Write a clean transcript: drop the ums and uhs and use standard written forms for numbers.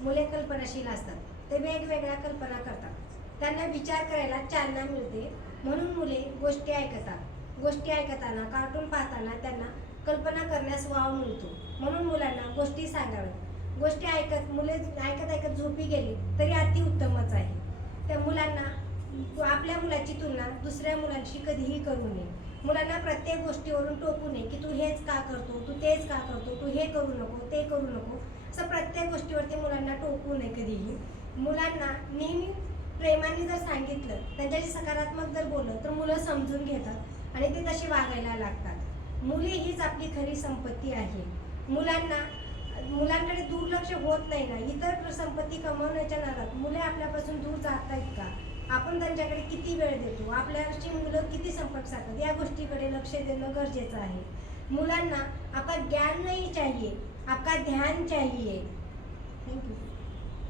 मुले कल्पनाशील असतात, ते वेगवेगळ्या कल्पना करतात, त्यांना विचार करायला चालना मिळते. म्हणून मुले गोष्टी ऐकतात. गोष्टी ऐकताना, कार्टून पाहताना त्यांना कल्पना करण्यास वाव मिळतो. म्हणून मुलांना गोष्टी सांगाव्यात. गोष्टी मुले ऐकत ऐकत झोपी गेली तरी अतिउत्तमच आहे. त्या मुलांना आपल्या मुलाची तुलना दुसऱ्या मुलांशी कधीही करू नये. मुलांना प्रत्येक गोष्टीवरून टोकू नये की तू हेच का करतो, तू तेच का करतो, तू हे करू नको, ते करू नको, असं प्रत्येक गोष्टीवरती मुलांना टोकू नये कधीही. मुलांना नेहमी प्रेमाने जर सांगितलं, त्यांच्याशी सकारात्मक जर बोललं तर मुलं समजून घेतात आणि ते तशी वागायला लागतात. मुले हीच आपली खरी संपत्ती आहे. मुलांकडे दुर्लक्ष होत नाही ना. इतर संपत्ती कमवण्याच्या नादात मुले आपल्यापासून दूर जात आहेत का, आपण त्यांच्याकडे किती वेळ देतो, आपल्याशी मुलं किती संपर्क साधतात, या गोष्टीकडे लक्ष देणं गरजेचं आहे. मुलांना आपका ज्ञान नहीं चाहिए, आपका ध्यान चाहिए.